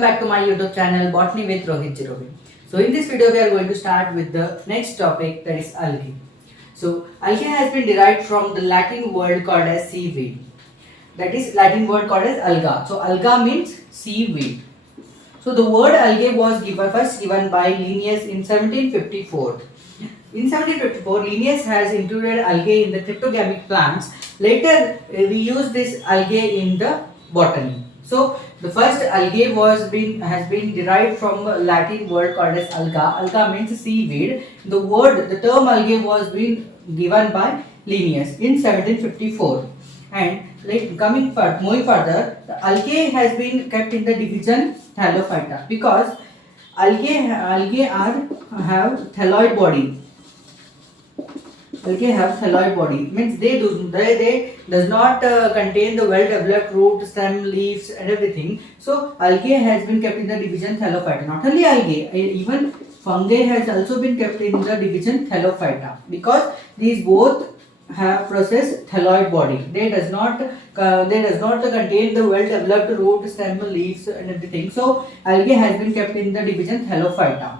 welcome back to my YouTube channel Botany with Rohit Jirovi. So in this video we are going to start with the next topic, that is algae. So algae has been derived from the Latin word called as seaweed. That is Latin word called as alga. So alga means seaweed. So the word algae was first given by Linnaeus in 1754. In 1754, Linnaeus has included algae in the cryptogamic plants. Later, we use this algae in the botany. So the first algae has been derived from a Latin word called as alga. Alga means seaweed. The term algae was being given by Linnaeus in 1754. And moving further, the algae has been kept in the division Thallophyta because algae have thalloid body. Algae have thalloid body, means they does not contain the well developed root, stem, leaves and everything. So algae has been kept in the division Thallophyta. Not only algae, even fungi has also been kept in the division Thallophyta because these both have process thalloid body. They does not contain the well developed root, stem, leaves and everything. So algae has been kept in the division Thallophyta.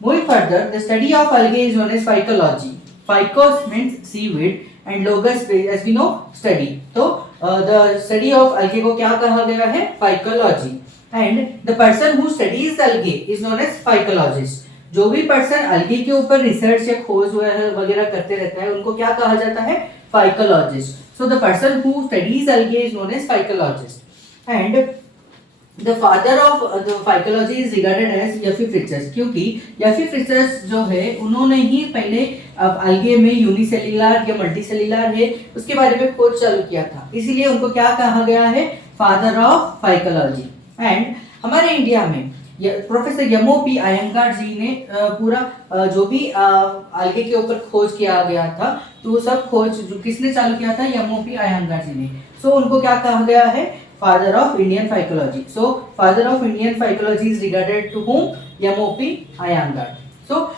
Moving further, the study of algae is known as phycology. Phycos means seaweed and logos as we know study. So the study of algae को क्या कहा गया है? Phycology. And the person who studies algae is known as phycologist. जो भी person algae के ऊपर research या खोज वगैरह करते रहता है उनको क्या कहा जाता है? Phycologist. So the person who studies algae is known as phycologist. And the father of the phycology is regarded as Yaffe Fritzsche क्योंकि Yaffe Fritzsche जो है उन्होंने ही पहले algae में यूनिसेल्युलर या मल्टीसेल्युलर है उसके बारे में खोज चालू किया था, इसीलिए उनको क्या कहा गया है? Father of phycology. एंड हमारे इंडिया में प्रोफेसर यमोपी अयंगार जी ने पूरा जो भी algae के ऊपर खोज किया गया था तो वो सब खोज जो किसने चालू किया था? यमोपी अयंगार जी ने. सो उनको क्या कहा गया है? Father of Indian phycology. So father of Indian phycology is regarded to whom? Yamopi Iyengar. So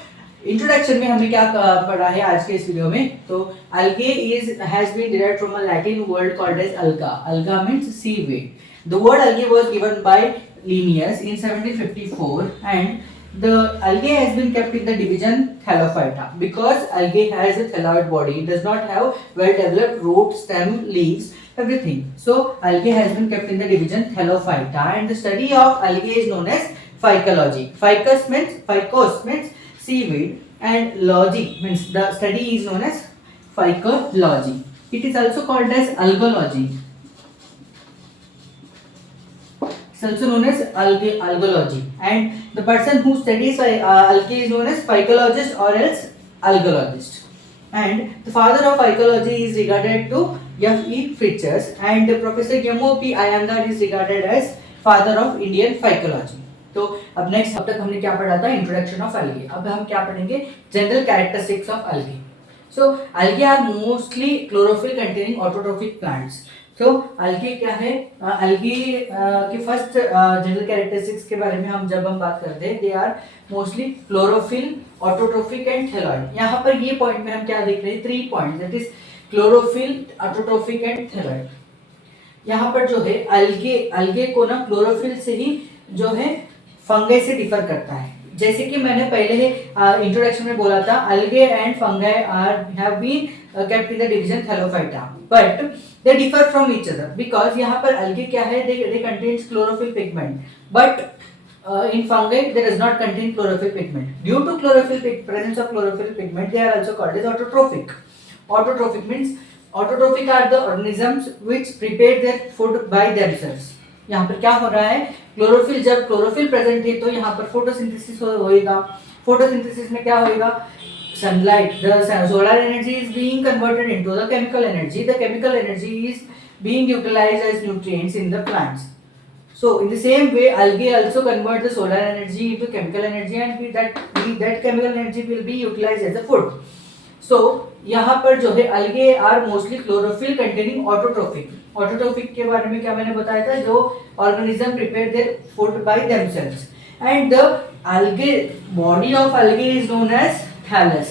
introduction में हमने क्या पढ़ा है आज के इस वीडियो में? तो algae has been derived from a Latin word called as alga. Alga means seaweed. The word algae was given by Linnaeus in 1754 and the algae has been kept in the division Thallophyta because algae has a thalloid body. It does not have well developed root, stem, leaves, everything. So algae has been kept in the division Thallophyta and the study of algae is known as phycology. Phycos means seaweed and logy means the study is known as phycology. It is also called as algology. It's also known as algology, and the person who studies algae is known as phycologist or else algologist. And the father of phycology is regarded to Yaffe Fritzsche and Professor Yamopi Iyengar is regarded as father of Indian phycology. तो अब next अब तक हमने क्या पढ़ा था? Introduction of algae. अब हम क्या पढ़ेंगे? General characteristics of algae. So algae are mostly chlorophyll containing autotrophic plants. तो algae क्या है? algae के फर्स्ट जनरल कैरेक्टरिस्टिक्स के बारे में हम बात करते हैं, they are mostly chlorophyll, autotrophic and thylakoid. यहाँ पर ये पॉइंट में हम क्या देख रहे हैं? 3 point, that is chlorophyll, autotrophic and thylakoid. यहाँ पर जो है algae को ना क्लोरोफिल से ही जो है फंगाई से डिफर करता है. जैसे कि मैंने पहले इंट्रोडक्शन में बोला था, algae and fungi have been kept in the division Thallophyta, but they differ from each other because यहाँ पर algae क्या है? They contains chlorophyll pigment, but in fungi they does not contain chlorophyll pigment. Due to presence of chlorophyll pigment, they are also called as autotrophic. Autotrophic means autotrophic are the organisms which prepare their food by themselves. यहाँ पर क्या हो रहा है? Chlorophyll, जब chlorophyll present है तो यहाँ पर फोटोसिंथेसिस होएगा. फोटोसिंथेसिस में क्या होएगा? Sunlight, the solar energy is being converted into the chemical energy. The chemical energy is being utilized as nutrients in the plants. So in the same way, algae also convert the solar energy into chemical energy and that chemical energy will be utilized as a food. So यहाँ पर जो है algae are mostly chlorophyll containing autotrophic. Autotrophic के बारे में क्या मैंने बताया था? जो organism prepare their food by themselves. And the algae body of algae is known as thallus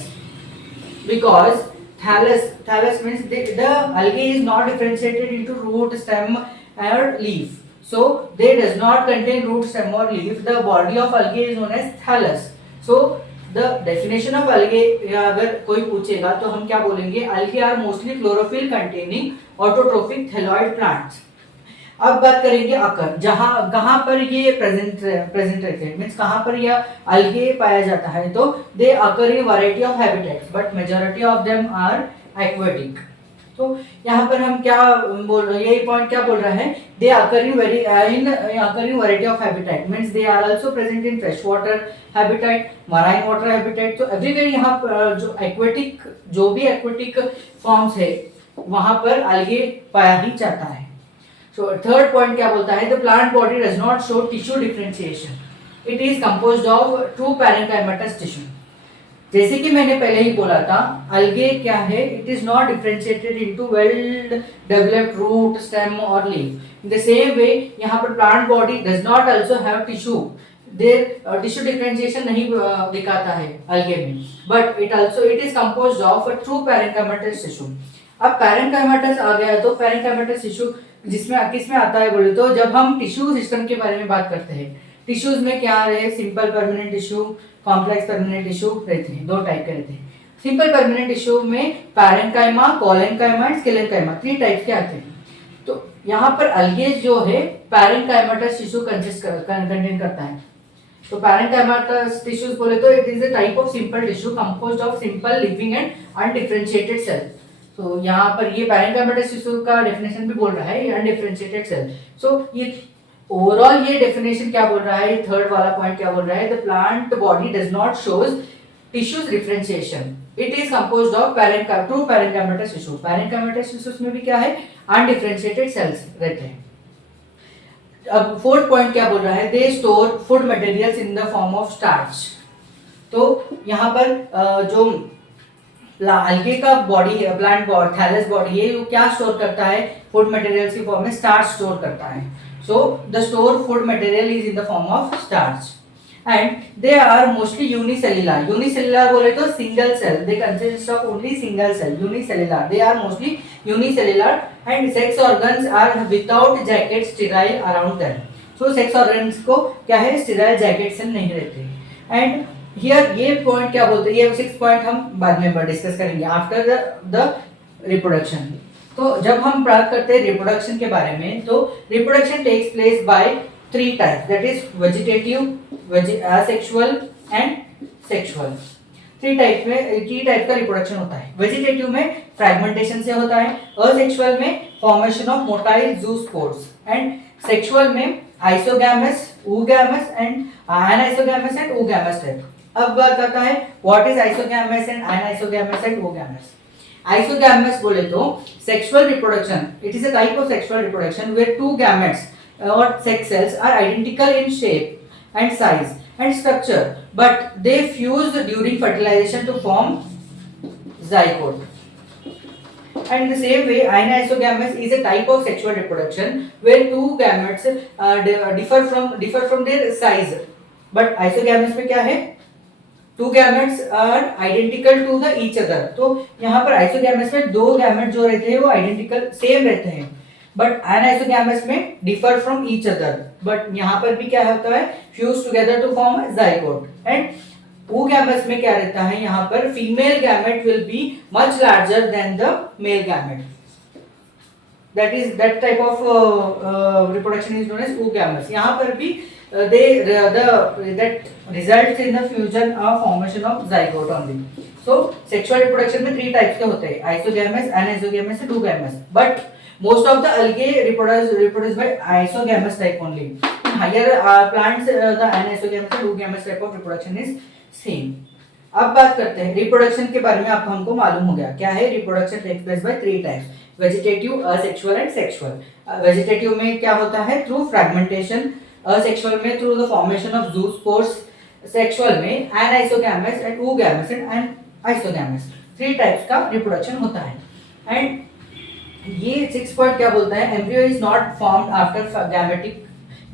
because thallus means the algae is not differentiated into root, stem or leaf. so they does not contain root, stem or leaf. The body of algae is known as thallus. So the definition of algae, अगर कोई पूछेगा तो हम क्या बोलेंगे, algae are mostly chlorophyll containing autotrophic thalloid plants. अब बात करेंगे अकर, जहां कहां पर ये प्रेजेंट रहते हैं, मीन्स कहां पर यह algae पाया जाता है, तो they occur in variety of habitats but majority of them are aquatic. तो यहाँ पर हम क्या बोल रहे हैं, ये पॉइंट क्या बोल रहा है, they occur in variety of habitat, means they are also present in fresh water habitat, marine water habitat. तो एवरीवेयर यहाँ पर जो एक्वेटिक, जो भी एक्वेटिक फॉर्म्स है वहां पर algae पाया ही जाता है. सो थर्ड पॉइंट क्या बोलता है, the plant body does not show tissue differentiation, it is composed of true parenchymatous tissue. जैसे कि मैंने पहले ही बोला था, algae क्या है, it is not differentiated into well developed root, stem और leaf. In the same way यहाँ पर plant body does not also have tissue, there tissue differentiation नहीं दिखाता है algae में, but it is composed of a true parenchymatous tissue. अब parenchymatous आ गया, तो पैरेन्काइमेटस टिश्यू जिसमें किसमें आता है बोले तो, जब हम टिश्यू सिस्टम के बारे में बात करते हैं, टिश्यूज में क्या रहे, simple permanent tissue, complex permanent tissue रहते हैं, दो टाइप के रहते हैं. सिंपल परमानेंट टिश्यू में पैरेन्काइमा, कोलेन्काइमा एंड स्केलेन्काइमा, 3 टाइप के आते हैं. तो यहाँ पर algae जो है पैरेन्काइमेटस टिश्यू कंटेन करता है. तो पैरेन्काइमेटस टिश्यूज बोले तो it is a type of simple tissue composed of simple living and undifferentiated cell. तो यहाँ पर ये पैरेन्काइमेटस टिश्यू का डेफिनेशन भी बोल रहा है, अनडिफरेंशिएटेड सेल. सो ये ओवरऑल ये डेफिनेशन क्या बोल रहा है, थर्ड वाला पॉइंट क्या बोल रहा है, the plant body does not shows tissues differentiation, it is composed of true parenchymatous tissue. Parenchymatous tissues में भी क्या है, अनडिफरेंशिएटेड सेल्स रहते हैं. अब फोर्थ पॉइंट क्या बोल रहा है, they store food materials in the form of starch. तो यहाँ पर जो algae का बॉडी है, प्लांट थैलस बॉडी है, वो क्या स्टोर करता है, फूड मटेरियल्स की फॉर्म में स्टार्च स्टोर करता है. So the stored food material is in the form of starch, and they are mostly unicellular. Unicellular बोले तो single cell. They consist of only single cell. Unicellular. They are mostly unicellular, and sex organs are without jacket, sterile around them. So sex organs को क्या है, sterile jacket से नहीं रहते. And here ये point क्या बोलते हैं, ये 6 point हम बाद में डिस्कस करेंगे after the reproduction. तो जब हम बात करते हैं रिप्रोडक्शन के बारे में, तो reproduction takes place by 3 types, that is vegetative, asexual and sexual. 3 type का रिप्रोडक्शन होता है. वेजिटेटिव में फ्रैगमेंटेशन से होता है, असेक्सुअल में formation of motile zoospores, and sexual में isogamous, oogamous and anisogamous and oogamous type. अब बात आता है what is isogamous and anisogamous and oogamous. Isogamous बोले तो sexual reproduction, it is a type of sexual reproduction where 2 gametes or sex cells are identical in shape and size and structure, but they fuse during fertilization to form zygote. And in the same way, anisogamous is a type of sexual reproduction where 2 gametes differ from their size, but isogamous में क्या है, 2 gametes are identical to the each other. तो यहाँ पर isogamous में 2 gametes जो रहते हैं वो identical सेम रहते हैं, but anisogamous में differ from each other. But यहाँ पर भी क्या होता है, fuse together to form a zygote. And oogamous में क्या रहता है, यहाँ पर female gamete will be much larger than the male gamete. That type of reproduction is known as oogamous. यहाँ पर भी that results in the fusion or formation of zygote only. So sexual reproduction में 3 types के होते हैं, isogamous, anisogamous and oogamous. But most of the algae reproduce by isogamous type only. In higher plants, the anisogamous and oogamous type of reproduction is same. अब बात करते हैं reproduction के बारे में. अब हमको मालूम हो गया क्या है, reproduction takes place by 3 types, vegetative, asexual and sexual. Vegetative में क्या होता है, थ्रू फ्रैगमेंटेशन, असेक्सुअल में through the formation of zoospores, sexual में anisogamous and oogamous and isogamous. 3 types का रिप्रोडक्शन होता है. एंड ये 6 पॉइंट क्या बोलता है, embryo is not formed after gametic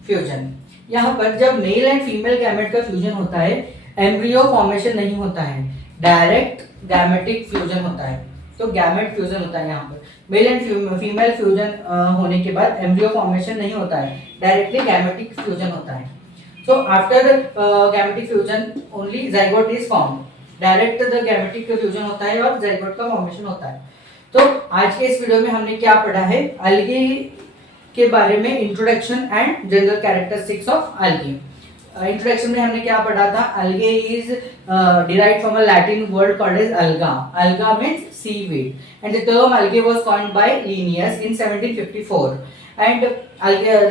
fusion. यहाँ पर जब मेल एंड फीमेल गैमेट का फ्यूजन होता है, एम्ब्रियो फॉर्मेशन नहीं होता है, डायरेक्ट गैमेटिक फ्यूजन होता है. तो गैमेट फ्यूजन होता है यहाँ पर। मेल एंड फीमेल फ्यूजन होने के बाद एम्ब्रियो फॉर्मेशन नहीं होता है, डायरेक्टली गैमेटिक फ्यूजन होता है। So after gametic fusion only zygote is formed, direct the gametic fusion होता है और जाइगोट का फॉर्मेशन होता है। तो आज के इस वीडियो में हमने क्या पढ़ा है, अलगे के बारे में, introduction and general characteristics of अलगे। इंट्रोडक्शन में हमने क्या पढ़ा था, अलगे is derived from a Latin word called as alga. Alga means seaweed, and the term algae was coined by Linnaeus in 1754. And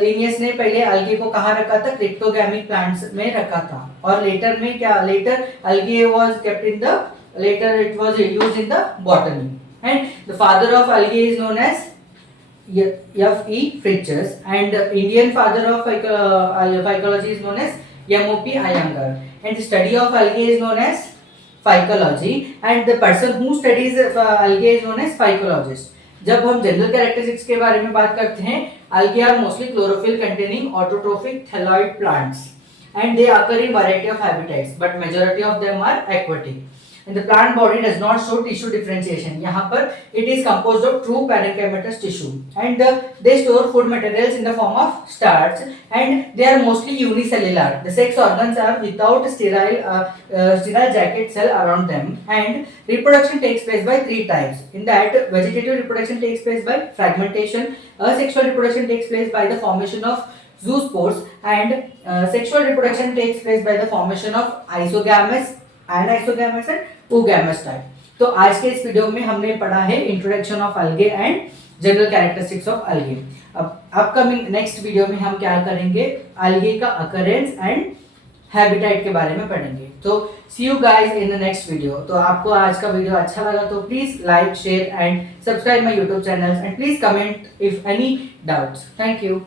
Linnaeus ने पहले algae को कहाँ रखा था, क्रिप्टोगैमिक प्लांट्स में रखा था, और लेटर में क्या, letter algae was kept in the, later it was used in the botany. And the father of algae is known as F.E. Fritches, and Indian father of phycology is known as M.O.P. Iyengar, and the study of algae is known as phycology, and the person who studies algae is known as phycologist. जब हम general characteristics के बारे में बात करते हैं, algae are mostly chlorophyll containing autotrophic thalloid plants, and they occur in variety of habitats, but majority of them are aquatic. And the plant body does not show tissue differentiation. यहाँ पर it is composed of true parenchymatous tissue, and they store food materials in the form of starch, and they are mostly unicellular. The sex organs are without sterile jacket cell around them, and reproduction takes place by 3 types. In that, vegetative reproduction takes place by fragmentation, asexual reproduction takes place by the formation of zoospores, and sexual reproduction takes place by the formation of isogamous and oogamous type. तो आज के इस video में हमने पढ़ा है introduction of अलगे and general characteristics of अलगे। अब अपकमिंग नेक्स्ट वीडियो में हम क्या करेंगे, अलगे का अकरेंस एंड हैबिटेट के बारे में पढ़ेंगे। तो see you guys in the next video. तो आपको आज का वीडियो अच्छा लगा तो please like, share and subscribe my YouTube channel, and please comment if any doubts. Thank you.